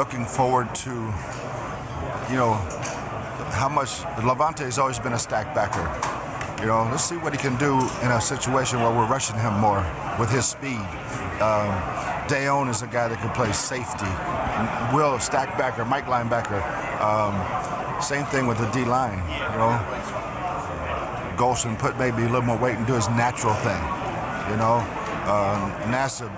looking forward to, how much Levante has always been a stack backer. Let's see what he can do in a situation where we're rushing him more with his speed. Dayon is a guy that can play safety. Will, stack backer, Mike linebacker. Same thing with the D-line, Golson put maybe a little more weight and do his natural thing, Nassib,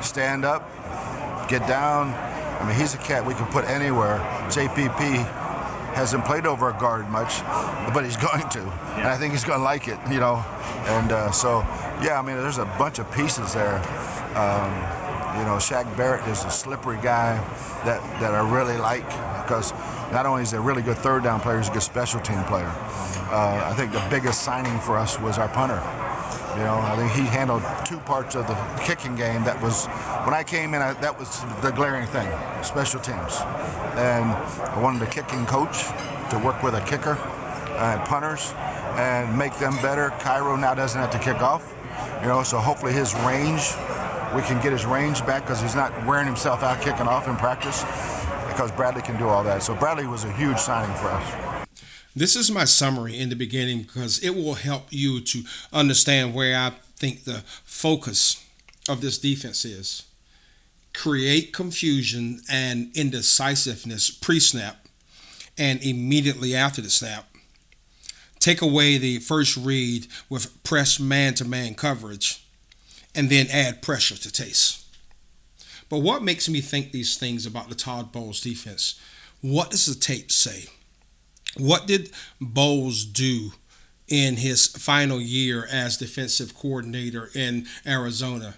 stand up, get down. I mean, he's a cat we can put anywhere. JPP hasn't played over a guard much, but he's going to, and I think he's going to like it, And so, there's a bunch of pieces there. Shaq Barrett is a slippery guy that I really like because not only is he a really good third down player, he's a good special team player. I think the biggest signing for us was our punter. I think he handled two parts of the kicking game. That was, when I came in, that was the glaring thing, special teams. And I wanted a kicking coach to work with a kicker and punters and make them better. Cairo now doesn't have to kick off, so hopefully his range, we can get his range back because he's not wearing himself out kicking off in practice because Bradley can do all that. So Bradley was a huge signing for us. This is my summary in the beginning because it will help you to understand where I think the focus of this defense is. Create confusion and indecisiveness pre-snap and immediately after the snap. Take away the first read with press man-to-man coverage and then add pressure to Tace. But what makes me think these things about the Todd Bowles defense? What does the tape say? What did Bowles do in his final year as defensive coordinator in Arizona?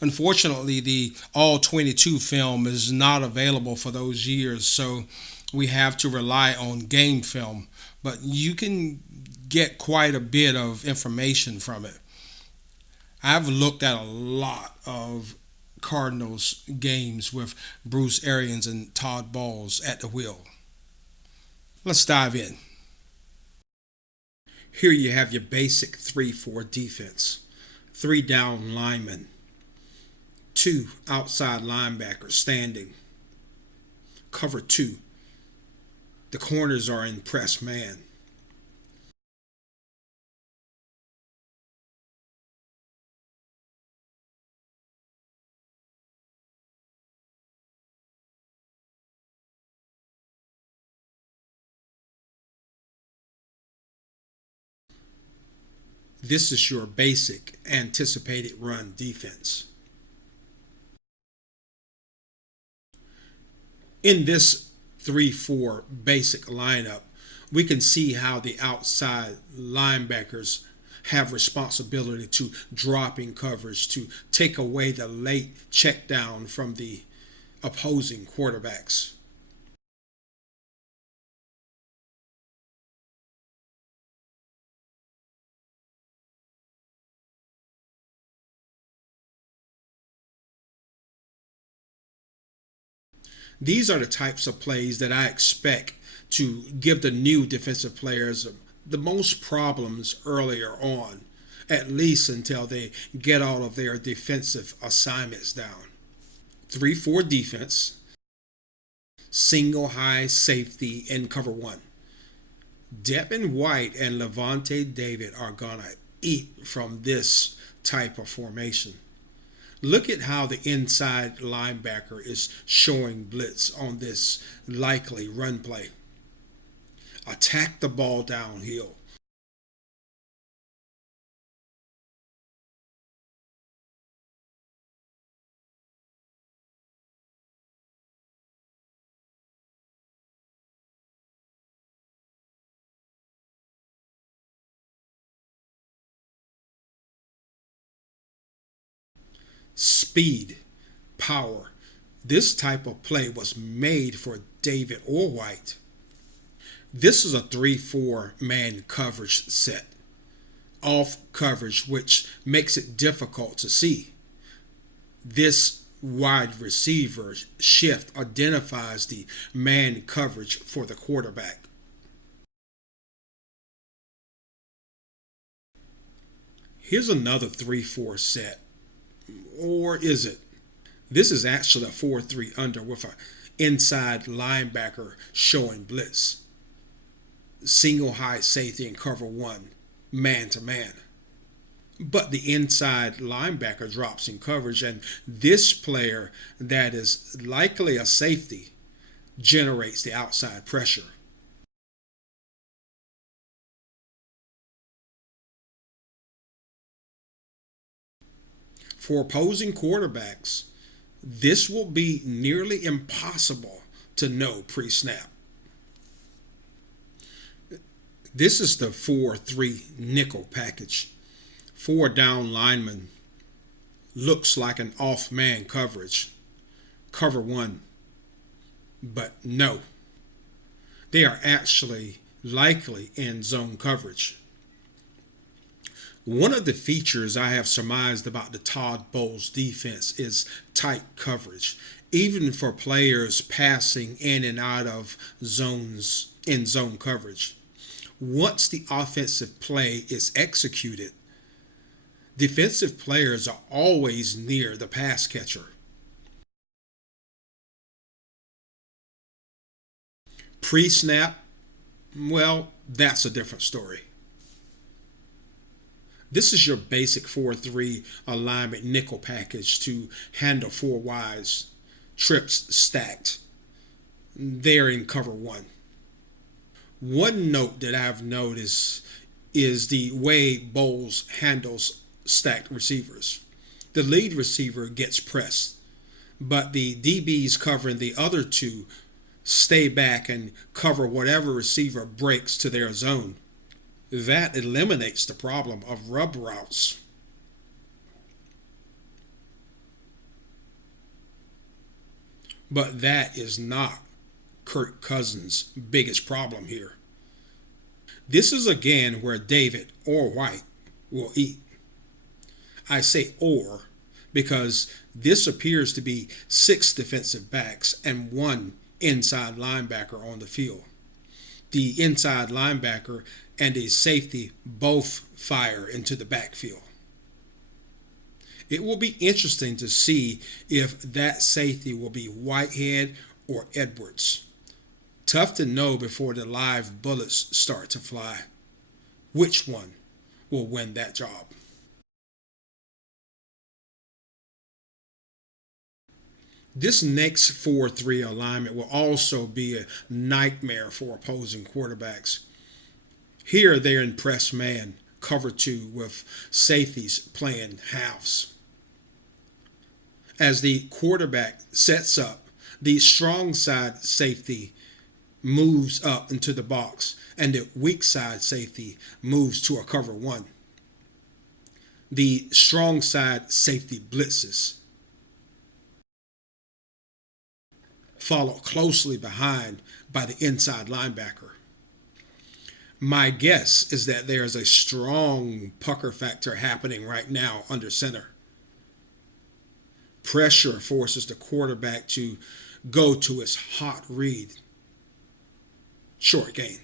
Unfortunately, the All-22 film is not available for those years, so we have to rely on game film. But you can get quite a bit of information from it. I've looked at a lot of Cardinals games with Bruce Arians and Todd Bowles at the wheel. Let's dive in. Here you have your basic 3-4 defense. 3 down linemen. 2 outside linebackers standing. Cover 2. The corners are in press man. This is your basic anticipated run defense. In this 3-4 basic lineup, we can see how the outside linebackers have responsibility to drop in coverage to take away the late check down from the opposing quarterbacks. These are the types of plays that I expect to give the new defensive players the most problems earlier on, at least until they get all of their defensive assignments down. 3-4 defense, single high safety in cover 1. Devin White and Levante David are going to eat from this type of formation. Look at how the inside linebacker is showing blitz on this likely run play. Attack the ball downhill. Speed, power. This type of play was made for David or White. This is a 3-4 man coverage set. Off coverage, which makes it difficult to see. This wide receiver shift identifies the man coverage for the quarterback. Here's another 3-4 set. Or is it? This is actually a 4-3 under with an inside linebacker showing blitz, single high safety in cover one, man to man. But the inside linebacker drops in coverage, and this player that is likely a safety generates the outside pressure. For opposing quarterbacks, this will be nearly impossible to know pre snap. This is the 4-3 nickel package. Four down linemen looks like an off man coverage. Cover one. But no, they are actually likely in zone coverage. One of the features I have surmised about the Todd Bowles defense is tight coverage, even for players passing in and out of zones in zone coverage. Once the offensive play is executed, defensive players are always near the pass catcher. Pre snap, well, that's a different story. This is your basic 4-3 alignment nickel package to handle four wides, trips stacked. They're in cover one. One note that I've noticed is the way Bowles handles stacked receivers. The lead receiver gets pressed, but the DBs covering the other two stay back and cover whatever receiver breaks to their zone. That eliminates the problem of rub routes. But that is not Kirk Cousins' biggest problem here. This is again where David or White will eat. I say or because this appears to be six defensive backs and one inside linebacker on the field. The inside linebacker and a safety both fire into the backfield. It will be interesting to see if that safety will be Whitehead or Edwards. Tough to know before the live bullets start to fly. Which one will win that job? This next 4-3 alignment will also be a nightmare for opposing quarterbacks. Here they're in press man, cover two with safeties playing halves. As the quarterback sets up, the strong side safety moves up into the box and the weak side safety moves to a cover one. The strong side safety blitzes, followed closely behind by the inside linebacker. My guess is that there is a strong pucker factor happening right now under center. Pressure forces the quarterback to go to his hot read. Short gain.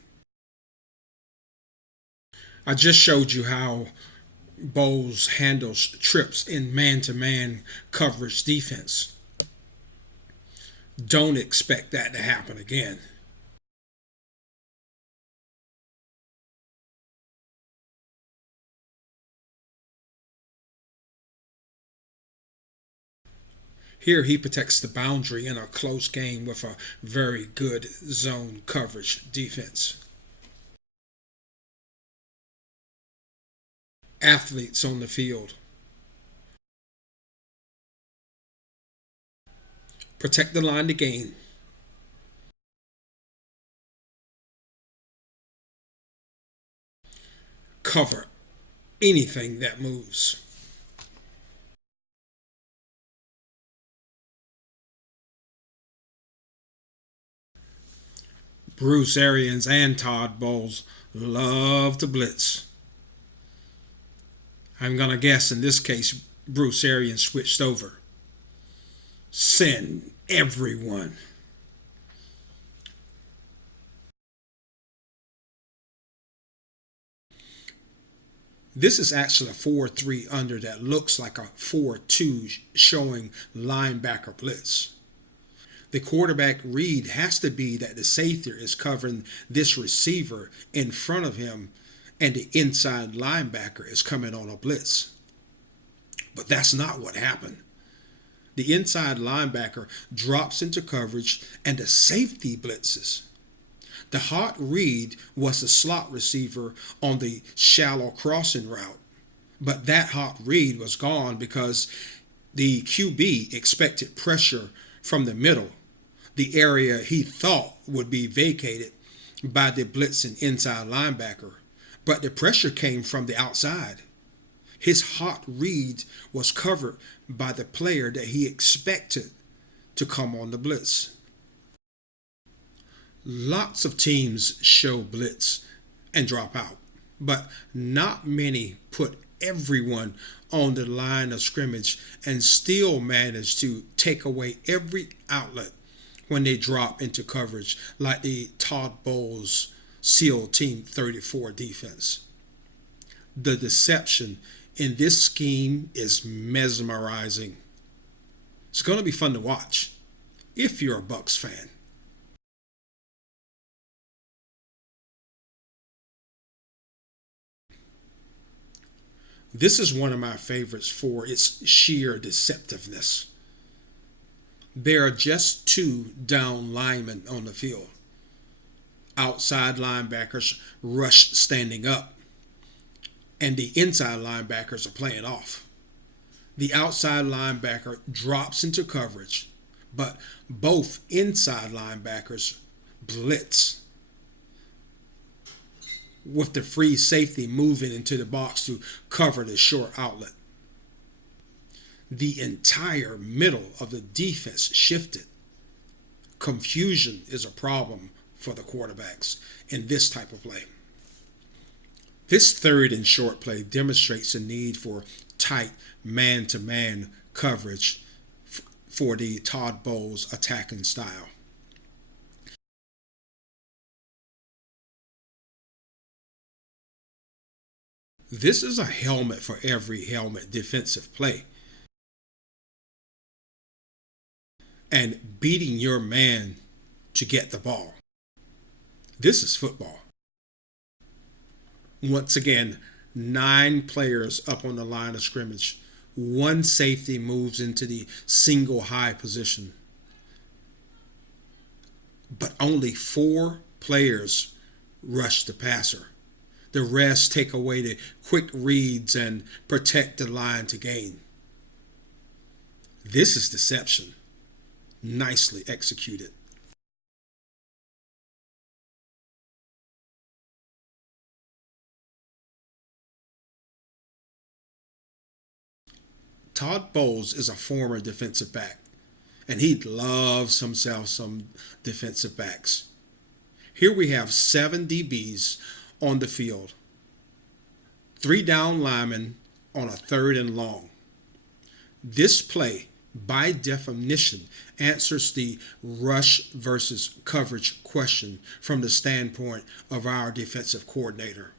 I just showed you how Bowles handles trips in man-to-man coverage defense. Don't expect that to happen again. Here he protects the boundary in a close game with a very good zone coverage defense. Athletes on the field. Protect the line to gain. Cover anything that moves. Bruce Arians and Todd Bowles love to blitz. I'm going to guess in this case, Bruce Arians switched over. Send everyone. This is actually a 4-3 under that looks like a 4-2 showing linebacker blitz. The quarterback read has to be that the safety is covering this receiver in front of him and the inside linebacker is coming on a blitz. But that's not what happened. The inside linebacker drops into coverage and the safety blitzes. The hot read was the slot receiver on the shallow crossing route, but that hot read was gone because the QB expected pressure from the middle, the area he thought would be vacated by the blitzing inside linebacker, but the pressure came from the outside. His hot read was covered by the player that he expected to come on the blitz. Lots of teams show blitz and drop out, but not many put everyone on the line of scrimmage and still manage to take away every outlet when they drop into coverage, like the Todd Bowles SEAL Team 34 defense. The deception in this scheme is mesmerizing. It's going to be fun to watch if you're a Bucs fan. This is one of my favorites for its sheer deceptiveness. There are just two down linemen on the field. Outside linebackers rush standing up, and the inside linebackers are playing off. The outside linebacker drops into coverage, but both inside linebackers blitz, with the free safety moving into the box to cover the short outlet. The entire middle of the defense shifted. Confusion is a problem for the quarterbacks in this type of play. This third and short play demonstrates the need for tight man-to-man coverage for the Todd Bowles attacking style. This is a helmet for every helmet defensive play. And beating your man to get the ball. This is football. Once again, 9 players up on the line of scrimmage. One safety moves into the single high position. But only 4 players rush the passer. The rest take away the quick reads and protect the line to gain. This is deception. Nicely executed. Todd Bowles is a former defensive back, and he loves himself some defensive backs. Here we have 7 DBs on the field, 3 down linemen on a 3rd and long. This play, by definition, answers the rush versus coverage question from the standpoint of our defensive coordinator.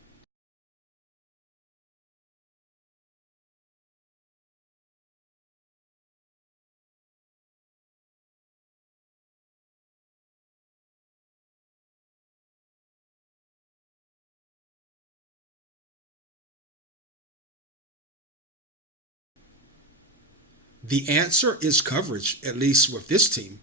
The answer is coverage, at least with this team.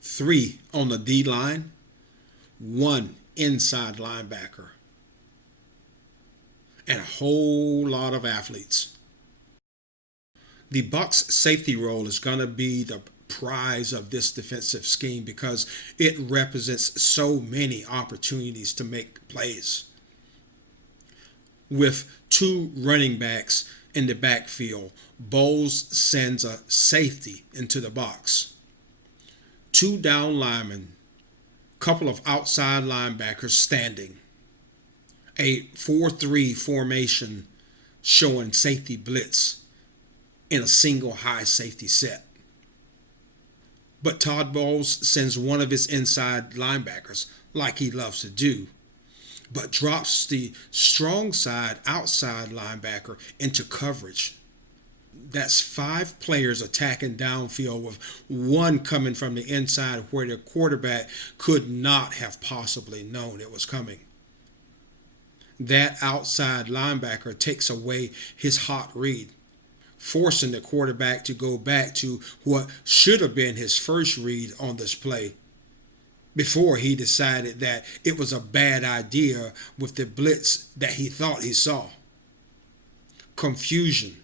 Three on the D line, 1 inside linebacker, and a whole lot of athletes. The Bucs safety role is going to be the prize of this defensive scheme because it represents so many opportunities to make plays. With 2 running backs in the backfield, Bowles sends a safety into the box. 2 down linemen, couple of outside linebackers standing. A 4-3 formation showing safety blitz in a single high safety set. But Todd Bowles sends one of his inside linebackers, like he loves to do. but drops the strong side outside linebacker into coverage. That's five players attacking downfield with one coming from the inside where the quarterback could not have possibly known it was coming. That outside linebacker takes away his hot read, forcing the quarterback to go back to what should have been his first read on this play before he decided that it was a bad idea with the blitz that he thought he saw. Confusion,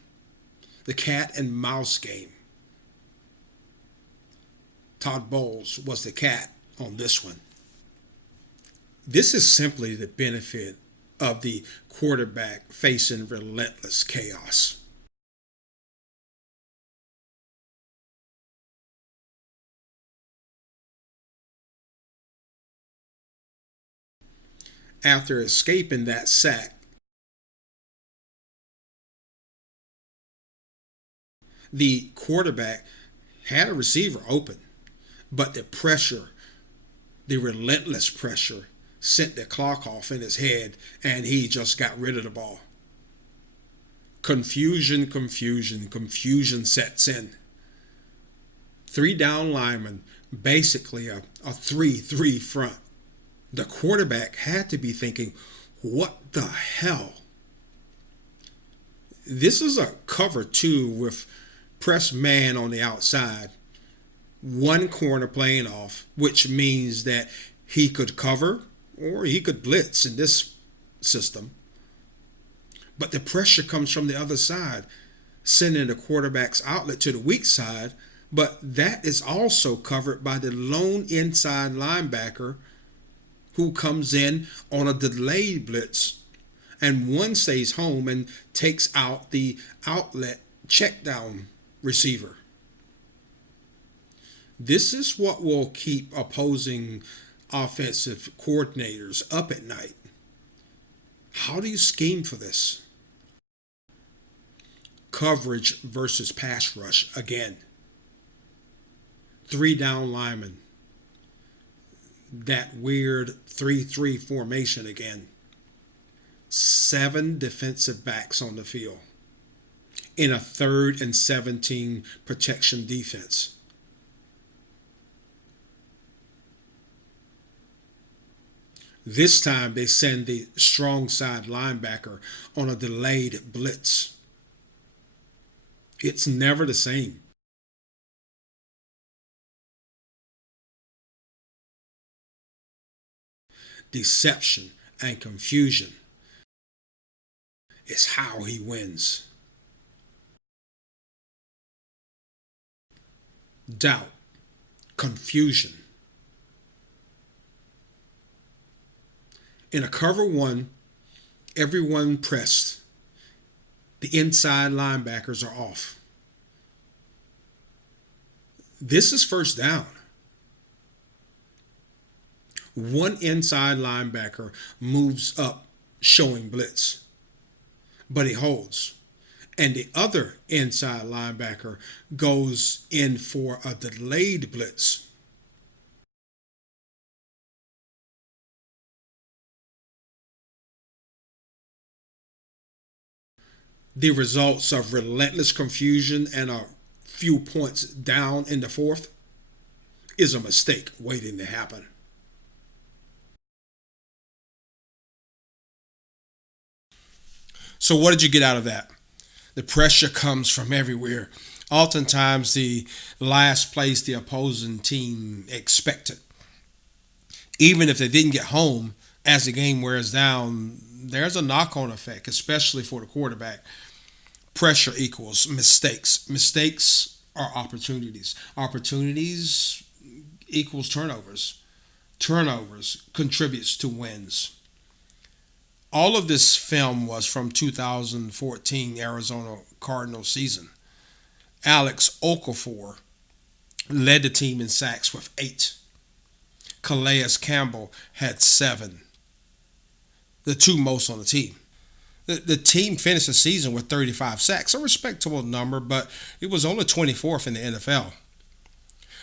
the cat and mouse game. Todd Bowles was the cat on this one. This is simply the benefit of the quarterback facing relentless chaos. After escaping that sack, the quarterback had a receiver open, but the pressure, the relentless pressure, sent the clock off in his head and he just got rid of the ball. Confusion sets in. Three down linemen, basically a 3-3 front. The quarterback had to be thinking, what the hell? This is a cover two with press man on the outside, one corner playing off, which means that he could cover or he could blitz in this system. But the pressure comes from the other side, sending the quarterback's outlet to the weak side, but that is also covered by the lone inside linebacker who comes in on a delayed blitz, and one stays home and takes out the outlet check down receiver. This is what will keep opposing offensive coordinators up at night. How do you scheme for this? Coverage versus pass rush again. Three down linemen. That weird 3-3 formation again. 7 defensive backs on the field in a 3rd and 17 protection defense. This time they send the strong side linebacker on a delayed blitz. It's never the same. Deception and confusion is how he wins. Doubt, confusion. In a cover one, everyone pressed. The inside linebackers are off. This is first down. One inside linebacker moves up showing blitz, but he holds. And the other inside linebacker goes in for a delayed blitz. The results of relentless confusion and a few points down in the 4th is a mistake waiting to happen. So what did you get out of that? The pressure comes from everywhere. Oftentimes the last place the opposing team expected. Even if they didn't get home as the game wears down, there's a knock-on effect, especially for the quarterback. Pressure equals mistakes. Mistakes are opportunities. Opportunities equals turnovers. Turnovers contributes to wins. All of this film was from 2014 Arizona Cardinals season. Alex Okafor led the team in sacks with 8. Calais Campbell had 7, the 2 most on the team. The team finished the season with 35 sacks, a respectable number, but it was only 24th in the NFL.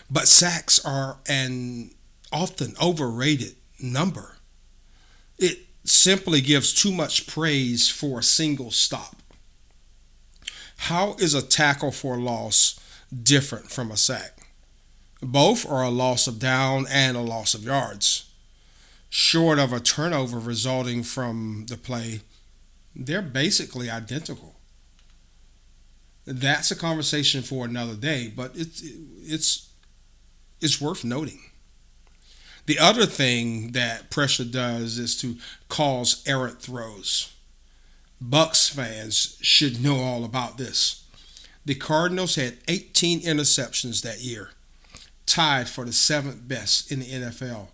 But sacks are an often overrated number. simply gives too much praise for a single stop. How is a tackle for a loss different from a sack? Both are a loss of down and a loss of yards. Short of a turnover resulting from the play, they're basically identical. That's a conversation for another day, but it's worth noting. The other thing that pressure does is to cause errant throws. Bucks fans should know all about this. The Cardinals had 18 interceptions that year, tied for the seventh best in the NFL,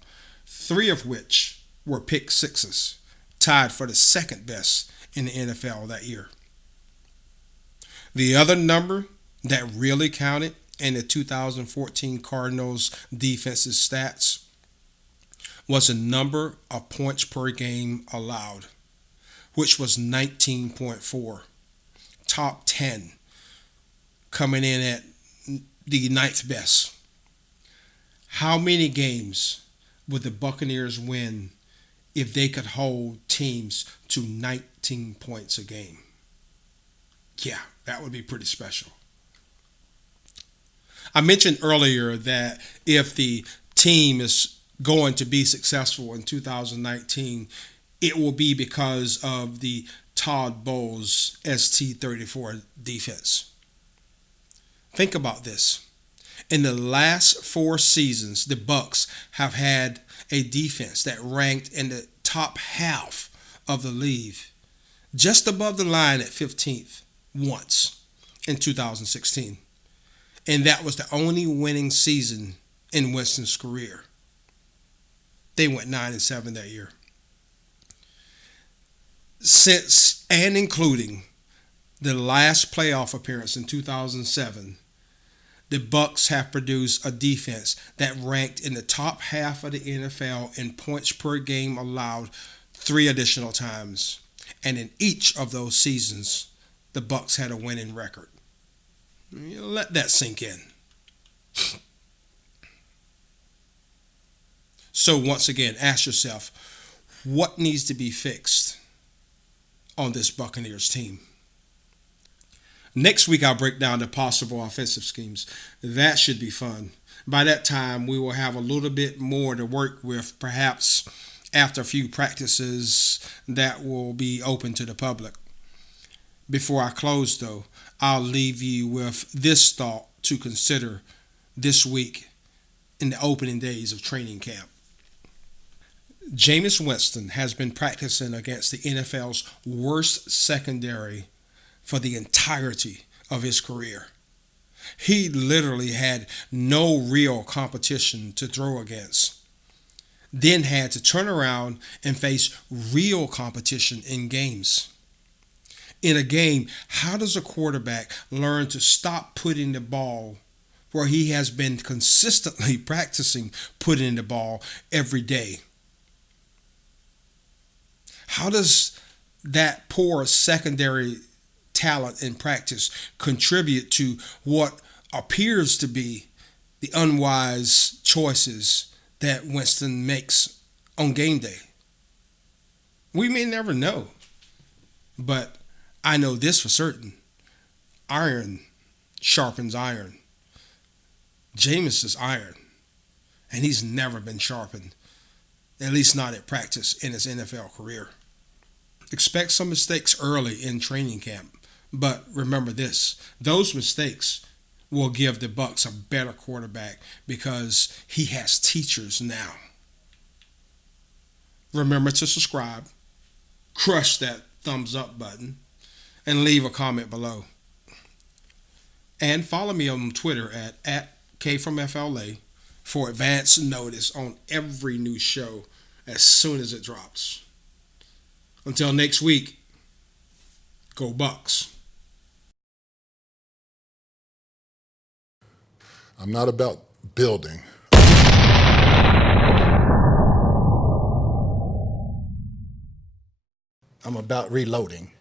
three of which were pick sixes, tied for the second best in the NFL that year. The other number that really counted in the 2014 Cardinals defense's stats was the number of points per game allowed, which was 19.4, top 10, coming in at the ninth best. How many games would the Buccaneers win if they could hold teams to 19 points a game? Yeah, that would be pretty special. I mentioned earlier that if the team is going to be successful in 2019, it will be because of the Todd Bowles ST-34 defense. Think about this. In the last 4 seasons, the Bucks have had a defense that ranked in the top half of the league, just above the line at 15th once in 2016. And that was the only winning season in Winston's career. They went 9-7 that year. Since and including the last playoff appearance in 2007, the Bucks have produced a defense that ranked in the top half of the NFL in points per game allowed 3 additional times. And in each of those seasons, the Bucks had a winning record. Let that sink in. So once again, ask yourself, what needs to be fixed on this Buccaneers team? Next week, I'll break down the possible offensive schemes. That should be fun. By that time, we will have a little bit more to work with, perhaps after a few practices that will be open to the public. Before I close, though, I'll leave you with this thought to consider this week in the opening days of training camp. Jameis Winston has been practicing against the NFL's worst secondary for the entirety of his career. He literally had no real competition to throw against, then had to turn around and face real competition in games. In a game, how does a quarterback learn to stop putting the ball where he has been consistently practicing putting the ball every day? How does that poor secondary talent in practice contribute to what appears to be the unwise choices that Winston makes on game day? We may never know, but I know this for certain. Iron sharpens iron. Jameis is iron, and he's never been sharpened, at least not at practice in his NFL career. Expect some mistakes early in training camp, but remember this, those mistakes will give the Bucks a better quarterback because he has teachers now. Remember to subscribe, crush that thumbs up button, and leave a comment below. And follow me on Twitter at @KFromFLA for advance notice on every new show as soon as it drops. Until next week, go Bucks. I'm not about building. I'm about reloading.